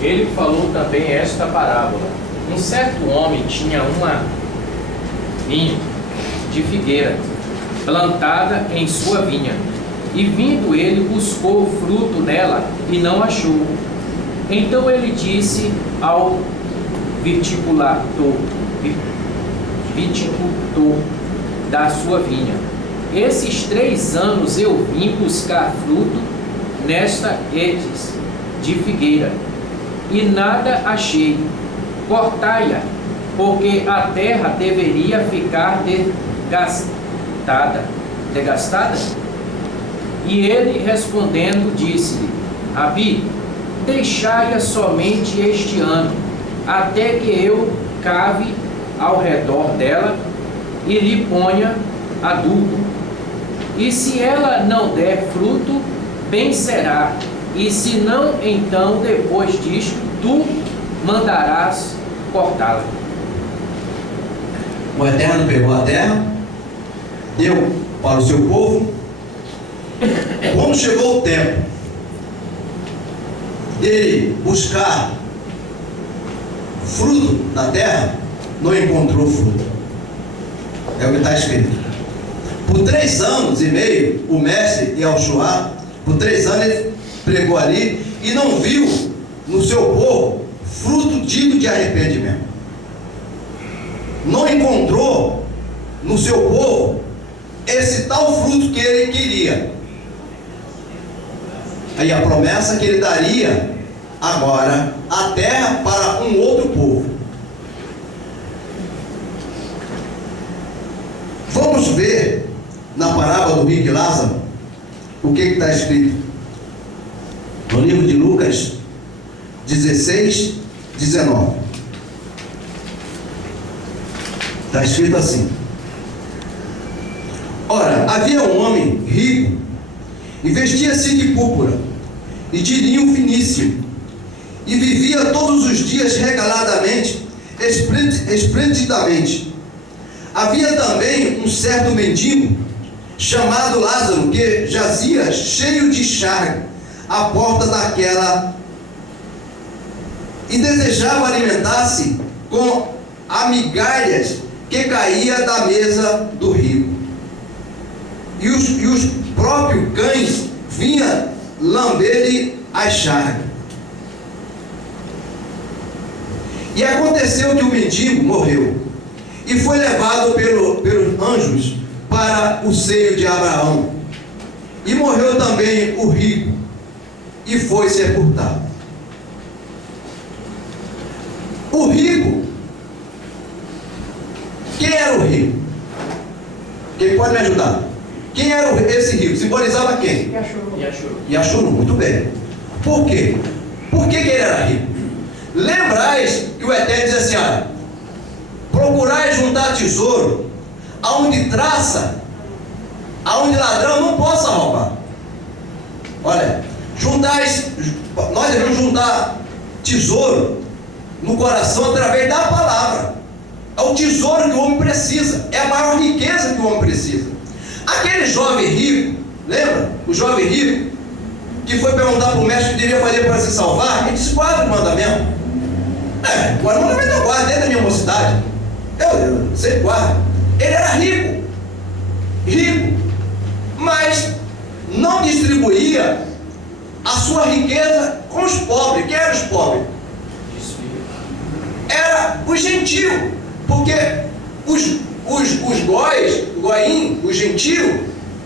Ele falou também esta parábola. Um certo homem tinha uma vinha de figueira plantada em sua vinha, e vindo ele buscou o fruto nela e não achou. Então ele disse ao viticultor da sua vinha: esses 3 anos eu vim buscar fruto nesta redes de figueira, e nada achei. Cortai-a, porque a terra deveria ficar desgastada. E ele respondendo disse-lhe: Abi, deixai-a somente este ano, até que eu cave ao redor dela e lhe ponha adubo. E se ela não der fruto, bem será, e se não, então depois disto tu mandarás cortá-la. O Eterno pegou a terra, deu para o seu povo. Quando chegou o tempo dele buscar fruto na terra, não encontrou fruto. É o que está escrito. Por 3 anos e meio, o mestre Yahushua, por 3 anos ele pregou ali e não viu no seu povo fruto digno de arrependimento. Não encontrou no seu povo esse tal fruto que ele queria. Aí a promessa que ele daria agora a terra para um outro povo. Vamos ver na parábola do rico e Lázaro o que está escrito no livro de Lucas 16, 19. Está escrito assim: ora, havia um homem rico e vestia-se de púrpura e de linho finíssimo, e vivia todos os dias regaladamente, esplendidamente. Havia também um certo mendigo chamado Lázaro, que jazia cheio de chaga à porta daquela, e desejava alimentar-se com migalhas que caía da mesa do rico. E os próprios cães vinham lamber-lhe as chagas. E aconteceu que o mendigo morreu e foi levado pelos anjos para o seio de Abraão. E morreu também o rico e foi sepultado. O rico, quem era o rico? Quem pode me ajudar? Quem era esse rico? Simbolizava quem? Yashuru, muito bem. Por quê? Por que ele era rico? Lembrais que o Eterno diz assim: olha, procurai juntar tesouro aonde traça, aonde ladrão não possa roubar. Olha, nós devemos juntar tesouro no coração através da palavra. É o tesouro que o homem precisa, é a maior riqueza que o homem precisa. Aquele jovem rico, lembra? O jovem rico que foi perguntar para o mestre o que deveria fazer para se salvar, ele disse: guarda o mandamento. Guarda o mandamento, eu guardo desde a minha mocidade. Eu sempre guardo. Ele era rico, mas não distribuía a sua riqueza com os pobres. Quem eram os pobres? Era os gentios, porque os goim, os gentios,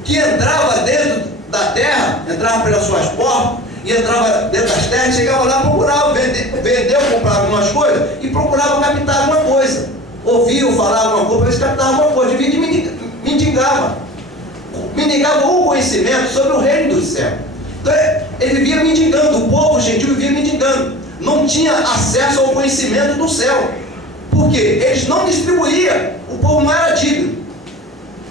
que entrava dentro da terra, entrava pelas suas portas, e entrava dentro das terras, chegava lá, procurava vender ou comprar algumas coisas, e procurava captar alguma coisa, ouvia ou falava alguma coisa, eles captavam alguma coisa, e mendigava o conhecimento sobre o reino do céu. Então ele vivia mendigando, o povo gentil vivia mendigando, não tinha acesso ao conhecimento do céu. Por quê? Eles não distribuíam, o povo não era digno.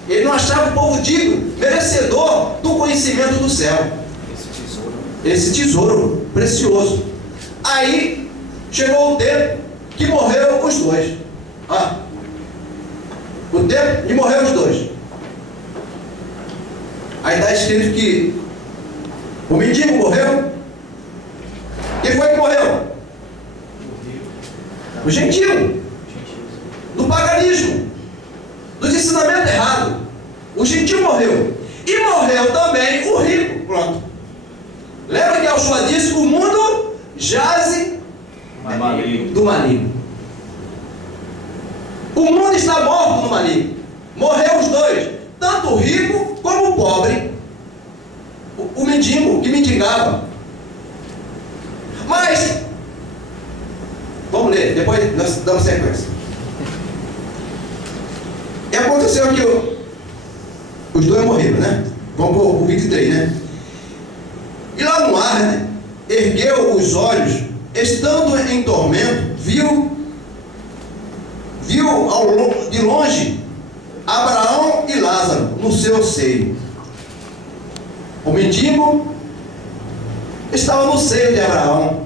Ele não achava o povo digno, merecedor do conhecimento do céu. Esse tesouro precioso. Aí chegou o tempo que morreram os dois. O tempo de morrer os dois. Aí está escrito que o mendigo morreu. Quem foi que morreu? do gentil, do paganismo, dos ensinamentos errados. O gentil morreu. E morreu também o rico. Pronto. Lembra que Yeshua disse que o mundo jaze do maligno. O mundo está morto no maligno. Morreu os dois, tanto o rico como o pobre, o mendigo que mendigava. Mas, vamos ler, depois nós damos sequência. E aconteceu que os dois morreram, né? Vamos para o 23, né? E lá no ar, né, ergueu os olhos, estando em tormento, viu de longe Abraão e Lázaro no seu seio. O mendigo estava no seio de Abraão.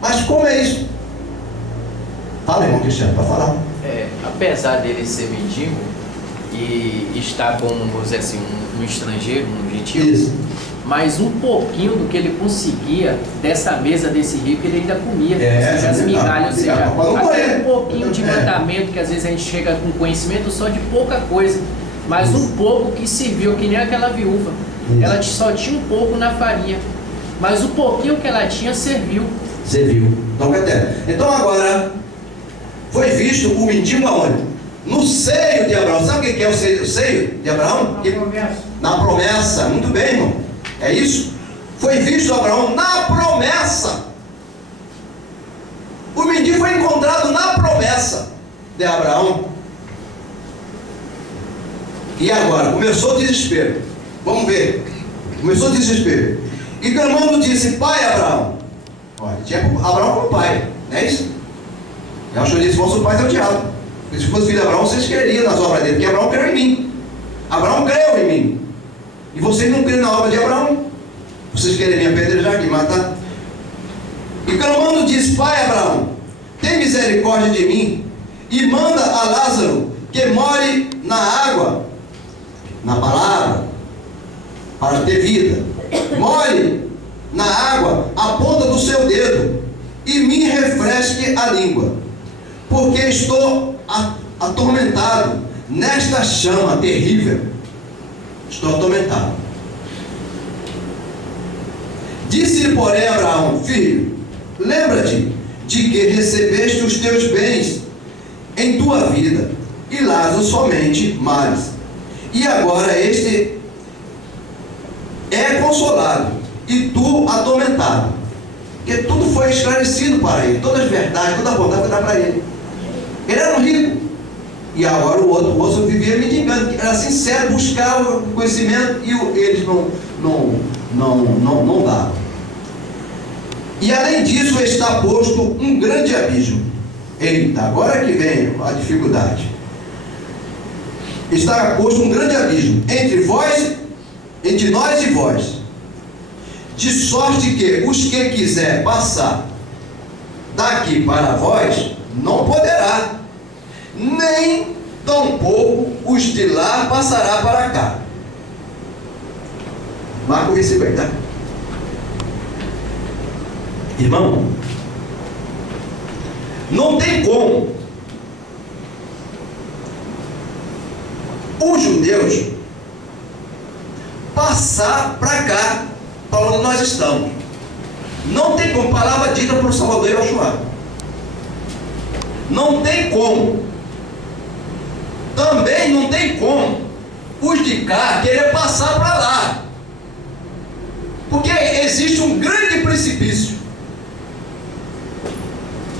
Mas como é isso? Fala, irmão Cristiano, para falar. Apesar dele ser mendigo e estar como, vamos dizer assim, um estrangeiro, um gentil, isso, mas um pouquinho do que ele conseguia dessa mesa desse rico, ele ainda comia, seja as migalhas, ou seja, aquele pouquinho de mandamento que às vezes a gente chega com conhecimento só de pouca coisa, mas um pouco que serviu, que nem aquela viúva. Ela só tinha um pouco na farinha, mas o pouquinho que ela tinha serviu. Então agora foi visto o mendigo aonde? No seio de Abraão. Sabe o que é o seio de Abraão? Na promessa. Muito bem, irmão. É isso? Foi visto Abraão na promessa. O mendigo foi encontrado na promessa de Abraão. E agora? Começou o desespero. Vamos ver. Começou o desespero. E clamando disse: Pai Abraão. Olha, tinha Abraão como pai. Não é isso? Eu acho que disse: vosso pai é o diabo. Se fosse filho de Abraão, vocês creriam nas obras dele, porque Abraão creu em mim. Abraão creu em mim. E vocês não creem na obra de Abraão. Vocês querem apedrejar aqui, matar. E clamando disse: Pai Abraão, tem misericórdia de mim e manda a Lázaro que more na água, na palavra, para ter vida. More na água a ponta do seu dedo e me refresque a língua, porque estou atormentado nesta chama terrível. Estou atormentado. Disse-lhe, porém, Abraão: Filho, lembra-te de que recebeste os teus bens em tua vida, e Lázaro somente males. E agora este é consolado, e tu atormentado. Porque tudo foi esclarecido para ele, todas as verdades, toda a vontade foi dada para ele. Ele era um rico. E agora o outro vivia mendigando, era sincero, buscava o conhecimento e eles não davam. E além disso está posto um grande abismo. Eita, agora que vem a dificuldade. Está posto um grande abismo entre nós e vós, de sorte que os que quiser passar daqui para vós não poderá, nem tampouco os de lá passará para cá. Marca o versículo aí, tá? Irmão, não tem como os judeus passar para cá, para onde nós estamos. Não tem como, palavra dita por Salvador Yeshua. Não tem como. Também não tem como os de cá querer passar para lá, porque existe um grande precipício.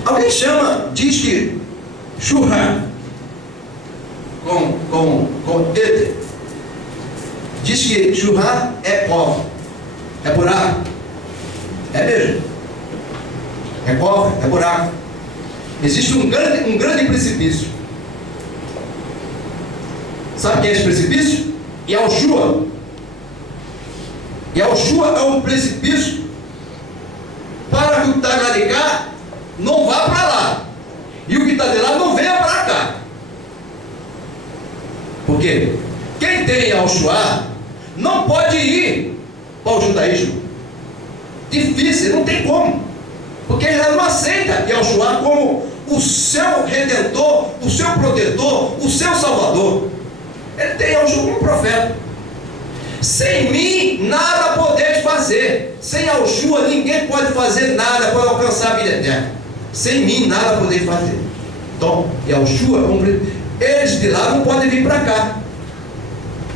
Alguém diz que churra com Eder, diz que churra é cova, é buraco. É mesmo? É cova, é buraco. Existe um grande precipício. Sabe o que é esse precipício? Yeshua. Yeshua é um precipício para que o que está lá de cá não vá para lá, e o que está de lá não venha para cá. Por quê? Quem tem Yeshua não pode ir para o judaísmo. Difícil, não tem como, porque ele não aceita Yeshua o seu redentor, o seu protetor, o seu salvador. Ele tem Yahushua como profeta. Sem mim nada podeis fazer. Sem Yahushua ninguém pode fazer nada para alcançar a vida eterna. Sem mim nada podeis fazer. Então, Yahushua, eles de lá não podem vir para cá.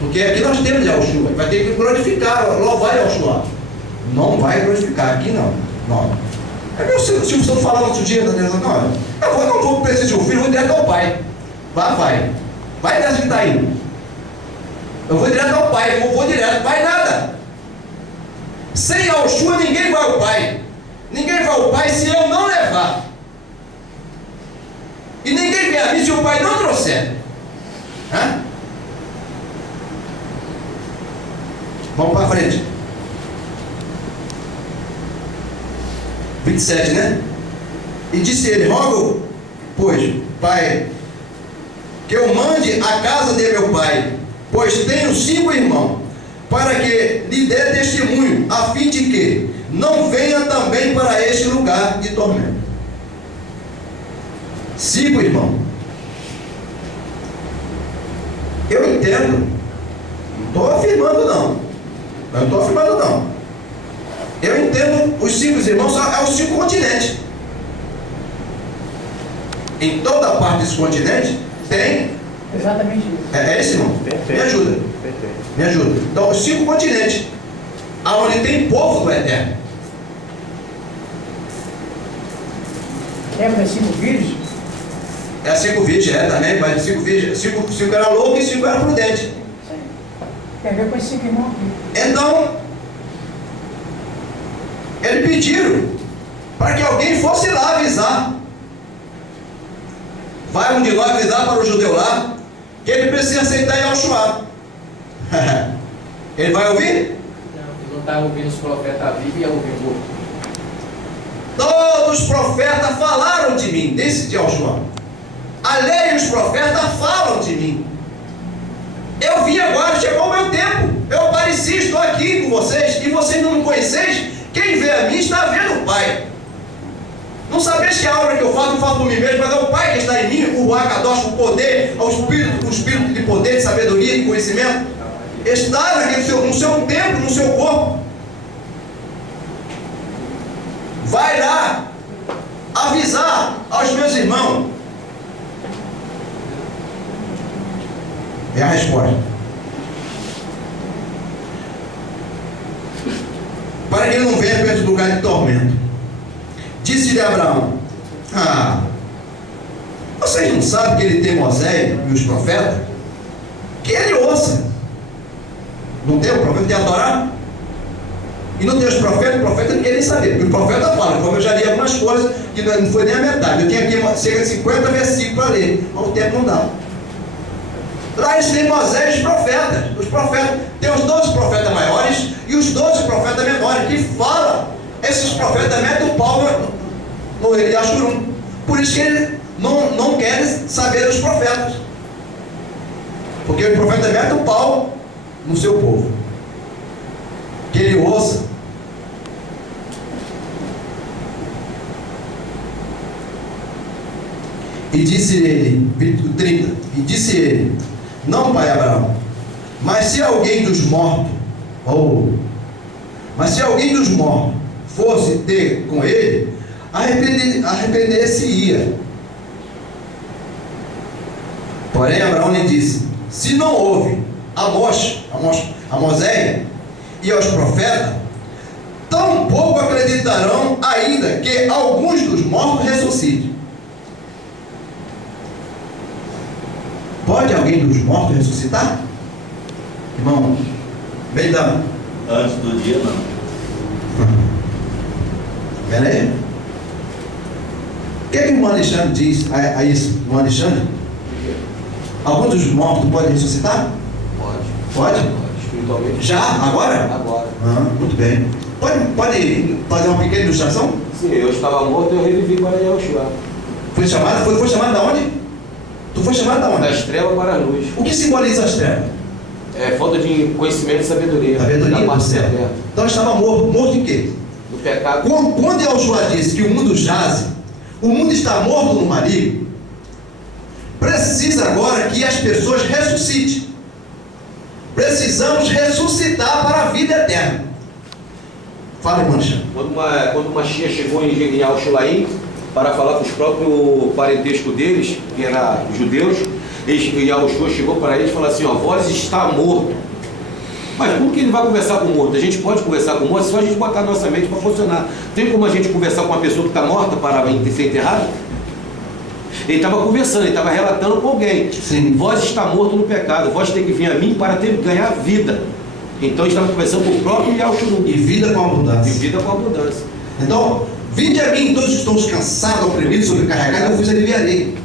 Porque aqui nós temos Yahushua. Vai ter que glorificar, louvar Yahushua. Não vai glorificar, aqui não. Não. Se o senhor falar no outro dia, não, eu não vou precisar de um filho, eu vou direto ao pai. Vai nessa que está indo. Eu vou direto ao pai, eu vou direto, vai nada. Sem Yahushua ninguém vai ao pai. Ninguém vai ao pai se eu não levar. E ninguém vem a mim se o pai não trouxer. Hã? Vamos para frente. 27, né? E disse ele: rogo, pois, pai, que eu mande a casa de meu pai, pois tenho 5 irmãos, para que lhe dê testemunho, a fim de que não venha também para este lugar de tormento. 5 irmãos. Eu entendo. Não estou afirmando não. Eu entendo os 5 irmãos, é os 5 continentes. Em toda parte desse continente tem. Exatamente isso. É esse, irmão? Perfeito. Me ajuda. Perfeito. Me ajuda. Então, os 5 continentes, aonde tem povo do Eterno. Lembra das 5 virgens? É 5 virgens, também, mas 5 virgens. 5 era louco e 5 era prudente. Tem a ver com esses 5 irmãos aqui. Então, eles pediram para que alguém fosse lá avisar. Vai um de nós avisar para o judeu lá que ele precisa aceitar Yahushua. Ele vai ouvir? Não, ele não está ouvindo os profetas vivos e ia ouvir o outro. Todos os profetas falaram de mim, disse Yahushua. A lei e os profetas falam de mim. Eu vim agora, chegou o meu tempo. Eu apareci, estou aqui com vocês, e vocês não me conheceis. Quem vê a mim está vendo o Pai. Não sabeis que a obra que eu faço por mim mesmo, mas é o Pai que está em mim, o Akadosh, o poder, o espírito de poder, de sabedoria e conhecimento. Está no seu templo, no seu corpo. Vai lá avisar aos meus irmãos. É a resposta. Para que ele não venha para esse lugar de tormento. Disse-lhe Abraão: vocês não sabem que ele tem Moisés e os profetas? Que ele ouça. Não tem o profeta, tem a Torá? E não tem os profetas, o profeta não quer nem saber. Porque o profeta fala, como eu já li algumas coisas, que não foi nem a metade. Eu tinha aqui cerca de 50 versículos para ler, mas o tempo não dá. Lá eles têm Moisés e os profetas. Os profetas, tem os 12 profetas maiores e os 12 profetas menores, que falam. Esses profetas metem o pau no Yahushua. Por isso que eles não querem saber dos profetas. Porque o profeta mete o pau no seu povo. Que ele ouça. E disse ele, 30, e disse ele: não, pai Abraão, mas se alguém dos mortos, fosse ter com ele, arrepender-se-ia. Porém Abraão lhe disse: se não houve a Moisés e aos profetas, tampouco acreditarão ainda que alguns dos mortos ressuscitem. Pode alguém dos mortos ressuscitar? Irmão, bem dado. Antes do dia, não. Pera aí. O que o irmão Alexandre diz a isso? Irmão Alexandre? Algum dos mortos pode ressuscitar? Pode? Espiritualmente. Já? Agora? Agora. Muito bem. Pode fazer uma pequena ilustração? Sim, eu estava morto e eu revivi para Yahushua. Foi chamado de onde? Tu foi chamado de onde? Da estrela para a luz. O que simboliza a estrela? É falta de conhecimento e sabedoria. Sabedoria da parte do céu. certa. Então estava morto. Morto em quê? Do pecado. Quando Yahushua disse que o mundo jaze, o mundo está morto no maligno, precisa agora que as pessoas ressuscitem. Precisamos ressuscitar para a vida eterna. Fala, irmão Alexandre. Quando Mashiach chegou em Yahushua para falar com os próprios parentescos deles, que eram judeus, Yahushua chegou para eles e falou assim: ó, vós está morto. Mas como que ele vai conversar com o morto? A gente pode conversar com o morto, só a gente botar a nossa mente para funcionar. Tem como a gente conversar com uma pessoa que está morta para ser enterrada? Ele estava conversando, ele estava relatando com alguém. Sim. Vós está morto no pecado, vós tem que vir a mim para ganhar vida. Então ele estava conversando com o próprio Yahushua. E vida com abundância. E vida com abundância. Então, vinde a mim todos que estão cansados, oprimidos, sobrecarregados, eu vos aliviarei.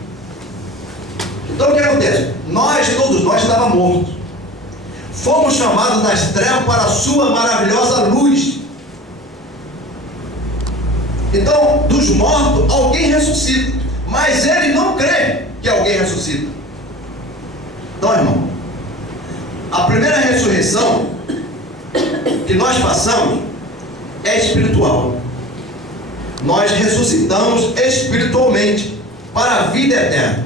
Então o que acontece? Todos nós estávamos mortos. Fomos chamados das trevas para a sua maravilhosa luz. Então, dos mortos, alguém ressuscita. Mas ele não crê que alguém ressuscita. Então, irmão, a primeira ressurreição que nós passamos é espiritual. Nós ressuscitamos espiritualmente para a vida eterna.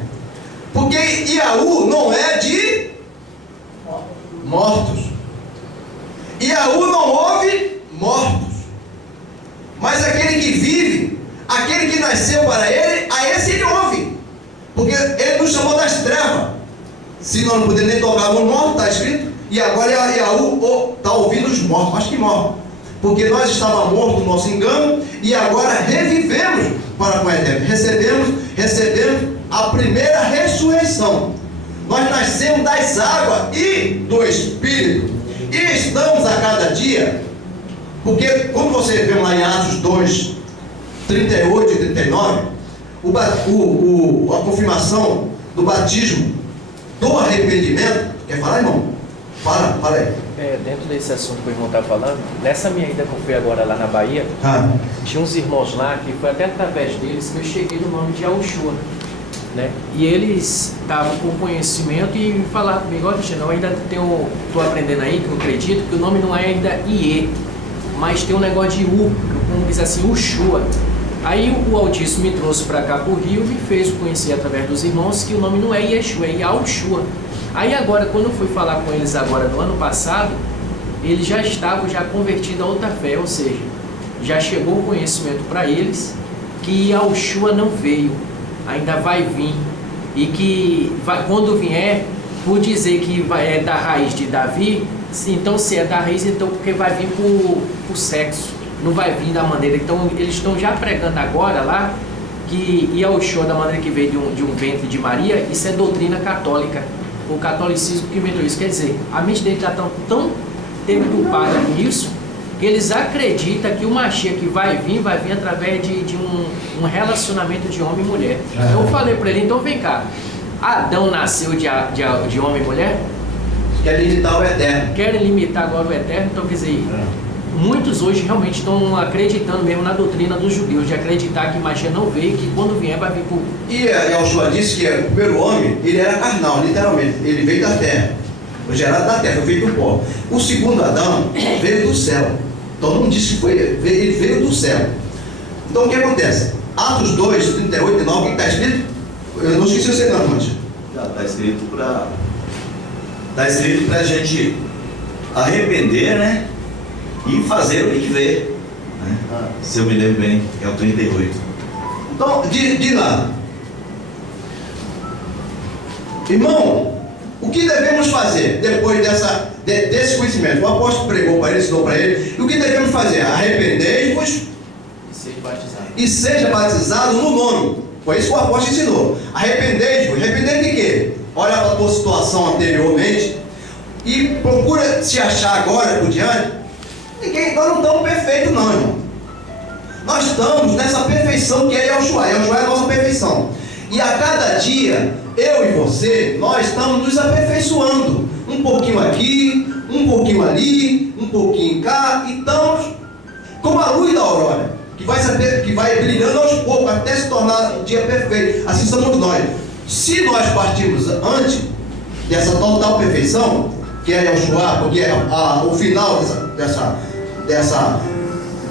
Porque Yahu não é de mortos. Yahu não ouve mortos. Mas aquele que vive, aquele que nasceu para ele, a esse ele ouve. Porque ele nos chamou das trevas. Se nós não podemos nem tocar no morto, está escrito. E agora Yahu está ouvindo os mortos, mas que mortos. Porque nós estávamos mortos no nosso engano e agora revivemos para com a eterna. Recebemos a primeira ressurreição. Nós nascemos das águas e do Espírito. E estamos a cada dia, porque quando você vê lá em Atos 2, 38 e 39, a confirmação do batismo, do arrependimento. Quer falar, irmão? Fala aí. Dentro desse assunto que o irmão está falando, nessa minha ida que eu fui agora lá na Bahia, tinha uns irmãos lá que foi até através deles que eu cheguei no nome de Yahushua, né? E eles estavam com conhecimento e falaram comigo: olha, eu ainda estou aprendendo aí, que eu acredito que o nome não é ainda Iê, mas tem um negócio de U, como diz assim, Ushua. Aí o Altíssimo me trouxe para cá para o Rio e me fez conhecer através dos irmãos que o nome não é Yeshua, é Yahushua. Aí agora, quando eu fui falar com eles agora no ano passado, eles já estavam convertidos a outra fé, ou seja, já chegou o conhecimento para eles que Yahushua não veio, ainda vai vir, e que quando vier, por dizer que é da raiz de Davi, então se é da raiz, então porque vai vir por sexo, não vai vir da maneira. Então eles estão já pregando agora lá que Yahushua da maneira que veio de um ventre de Maria, isso é doutrina católica. O catolicismo que inventou isso. Quer dizer, a mente deles já estão tão deturpada nisso que eles acreditam que o Mashiach que vai vir através de um relacionamento de homem e mulher. Eu falei para ele: então vem cá, Adão nasceu de homem e mulher? Querem limitar o eterno. Querem limitar agora o eterno. Então quer dizer, muitos hoje realmente estão acreditando mesmo na doutrina dos judeus, de acreditar que Mashiach não veio e que quando vier vai vir por... E Yahushua disse que o primeiro homem, ele era carnal, literalmente. Ele veio da terra, foi gerado da terra, foi feito do pó. O segundo Adão veio do céu. Então não disse que ele veio do céu. Então o que acontece? Atos 2, 38 e 39, o que está escrito? Eu não esqueci você não, Mancha. Está escrito para a gente arrepender, né? E fazer o que vê, né? Se eu me lembro bem, é o 38. Então, de lá, irmão, o que devemos fazer depois desse conhecimento? O apóstolo pregou para ele, ensinou para ele. E o que devemos fazer? Arrependei-vos e seja batizado no nome. Foi isso que o apóstolo ensinou. Arrependei-vos. Arrependei de quê? Olha para a tua situação anteriormente e procura se achar agora por diante. Nós não estamos perfeitos não, irmão. Nós estamos nessa perfeição que é Yahushua. Yahushua é a nossa perfeição. E a cada dia, eu e você, nós estamos nos aperfeiçoando. Um pouquinho aqui, um pouquinho ali, um pouquinho cá. E estamos como a luz da aurora, que vai brilhando aos poucos, até se tornar um dia perfeito. Assim somos nós. Se nós partirmos antes dessa total perfeição, que é Yahushua, porque o final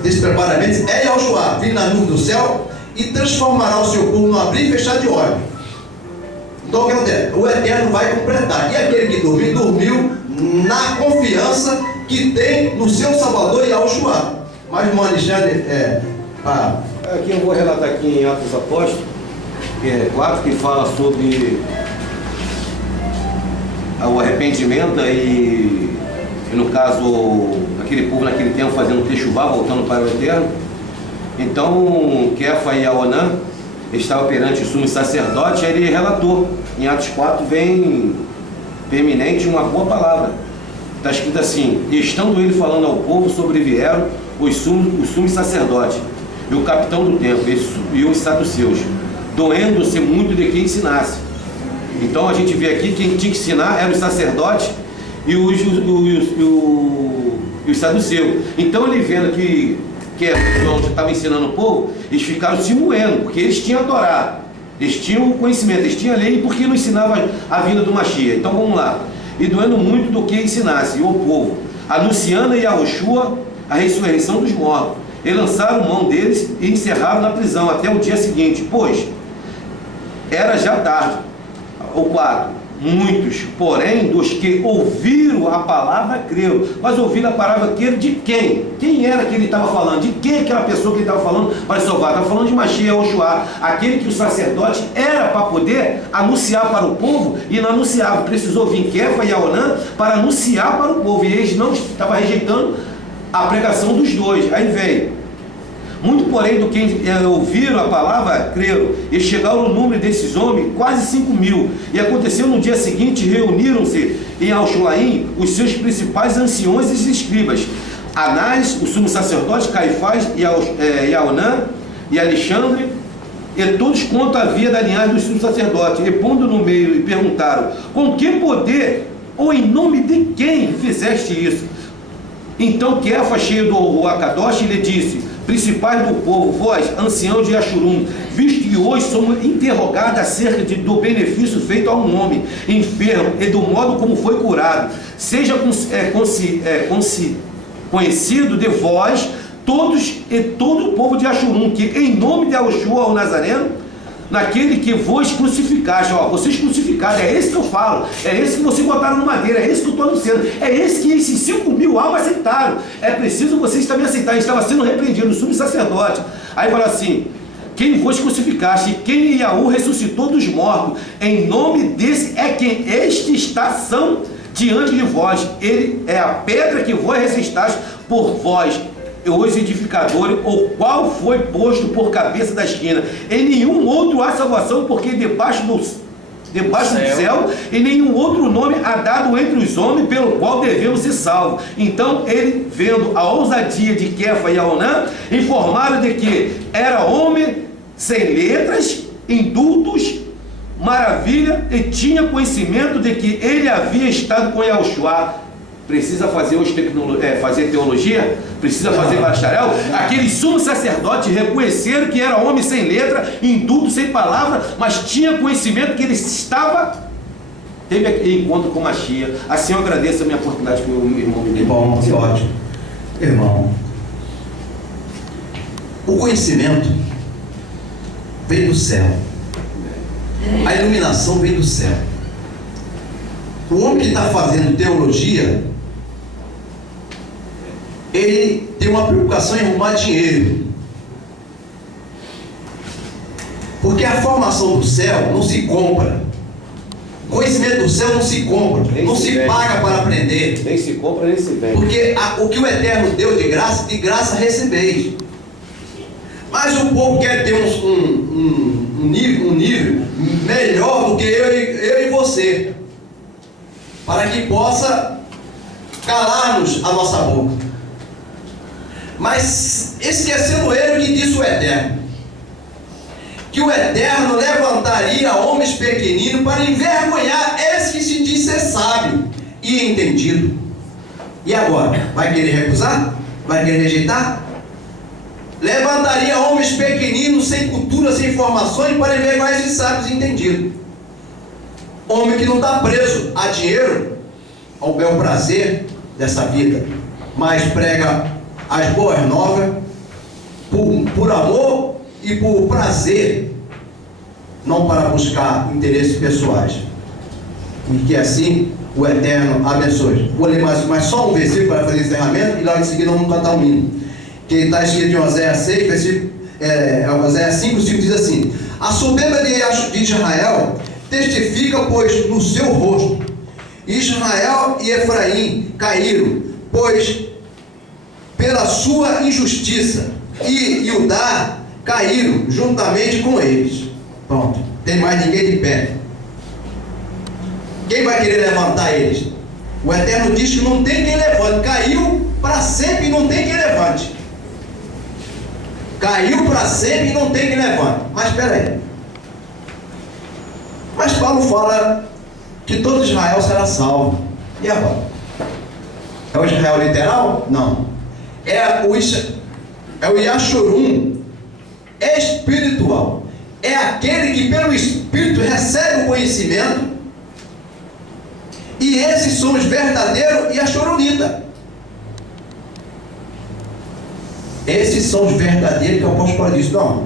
desse preparamento é Yahushua, vindo na nuvem do céu, e transformará o seu povo no abrir e fechar de olhos. Então o que acontece? O Eterno vai completar. E aquele que dormiu, dormiu na confiança que tem no seu Salvador Yahushua. Mas o irmão Alexandre, aqui eu vou relatar aqui em Atos dos Apóstolos, que é 4, que fala sobre o arrependimento e no caso, aquele povo naquele tempo fazendo techuvá, voltando para o Eterno. Então, Kefa e Aonã estavam perante o sumo sacerdote, e ele relatou. Em Atos 4 vem eminente uma boa palavra. Está escrito assim: e estando ele falando ao povo, sobrevieram os sumos sacerdotes e o capitão do templo e os saduceus, doendo-se muito de quem ensinasse. Então a gente vê aqui que quem tinha que ensinar eram os sacerdotes e os saduceus. Então ele vendo que João já estava ensinando o povo, eles ficaram se moendo, porque eles tinham a Torá, eles tinham o conhecimento, eles tinham a lei, e por que não ensinava a vinda do Mashiach? Então vamos lá. E doendo muito do que ensinasse o povo, anunciando a Yahushua a ressurreição dos mortos, e lançaram mão deles e encerraram na prisão até o dia seguinte, pois era já tarde. O 4, muitos, porém, dos que ouviram a palavra creram. Mas ouviram a palavra creram de quem? Quem era que ele estava falando? De quem aquela pessoa que ele estava falando para salvar? Estava falando de Mashiach Yahushua, aquele que o sacerdote era para poder anunciar para o povo, e não anunciava. Precisou vir Kefa e Aonã para anunciar para o povo, e eles não estavam rejeitando a pregação dos dois. Aí veio: muito, porém, do que ouviram a palavra, creram, e chegaram o número desses homens, quase 5.000. E aconteceu no dia seguinte, reuniram-se em Alshulaim os seus principais anciões e escribas, Anás, o sumo sacerdote, Caifás, e Aonã, e Alexandre, e todos quanto havia da linhagem dos sumos sacerdotes, e pondo no meio, e perguntaram: com que poder, ou em nome de quem fizeste isso? Então Kefa, cheio do Ruach, lhe disse: principais do povo, vós, anciãos de Ashurum, visto que hoje somos interrogados acerca do benefício feito a um homem enfermo e do modo como foi curado, seja conhecido de vós todos e todo o povo de Ashurum, que em nome de Yahushua o Nazareno, naquele que vos crucificaste, vocês crucificaram, é esse que eu falo, é esse que vocês botaram no madeira, é esse que eu estou anunciando, é esse que esses 5.000 almas aceitaram, é preciso vocês também aceitarem. Estava sendo repreendido, o sumo sacerdote. Aí fala assim: quem vos crucificaste, quem Yahu ressuscitou dos mortos, em nome desse é quem este está são diante de vós, ele é a pedra que vós resistais por vós, os edificadores, o qual foi posto por cabeça da esquina. Em nenhum outro há salvação, porque debaixo do céu, e nenhum outro nome há dado entre os homens pelo qual devemos ser salvos. Então ele, vendo a ousadia de Kefa e Aonã, informaram de que era homem sem letras, indultos, maravilha, e tinha conhecimento de que ele havia estado com Yahushua. Precisa fazer fazer teologia? Precisa fazer bacharel? Aqueles sumos sacerdotes reconheceram que era homem sem letra, indulto, sem palavra, mas tinha conhecimento que ele teve aquele encontro com Mashiach. Assim eu agradeço a minha oportunidade que o meu irmão me deu. Bom, que ótimo. Irmão, o conhecimento vem do céu. A iluminação vem do céu. O homem que está fazendo teologia, ele tem uma preocupação em arrumar dinheiro. Porque a formação do céu não se compra. O conhecimento do céu não se compra, não se paga para aprender. Nem se compra, nem se vende. Porque o que o Eterno deu de graça recebeis. Mas o povo quer ter um nível melhor do que eu e você, para que possa calar-nos a nossa boca. Mas esquecendo ele o que disse o Eterno, que o Eterno levantaria homens pequeninos para envergonhar esse que se diz ser sábio e entendido. E agora? Vai querer recusar? Vai querer rejeitar? Levantaria homens pequeninos, sem cultura, sem informações, para envergonhar esses sábios e entendidos. Homem que não está preso a dinheiro, ao bel prazer dessa vida, mas prega as boas novas por amor e por prazer, não para buscar interesses pessoais. E que assim o Eterno abençoe. Vou ler mais só um versículo para fazer encerramento e logo em seguida vamos cantar um hino. Que está escrito em Oséias 6, versículo, Oséias 5 diz assim: a soberba de Israel testifica, pois no seu rosto Israel e Efraim caíram, pois pela sua injustiça, e Judá caíram juntamente com eles. Pronto, tem mais ninguém de pé. Quem vai querer levantar eles? O Eterno diz que não tem quem levante. Caiu para sempre e não tem quem levante. Caiu para sempre e não tem quem levante. Mas espera aí. Mas Paulo fala que todo Israel será salvo. E agora? É o Israel literal? Não. É o Yashurum espiritual. É aquele que pelo Espírito recebe o conhecimento. E esses são os verdadeiros Yashurunitas. Esses são os verdadeiros, que o apóstolo Paulo diz: não,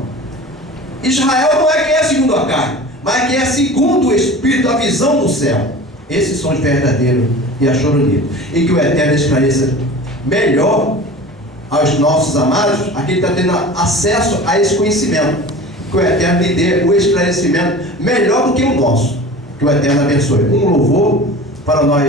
Israel não é quem é segundo a carne, mas quem é segundo o Espírito, a visão do céu. Esses são os verdadeiros Yashurunitas. E que o Eterno esclareça melhor aos nossos amados, aquele que está tendo acesso a esse conhecimento. Que o Eterno lhe dê o esclarecimento melhor do que o nosso. Que o Eterno abençoe. Um louvor para nós.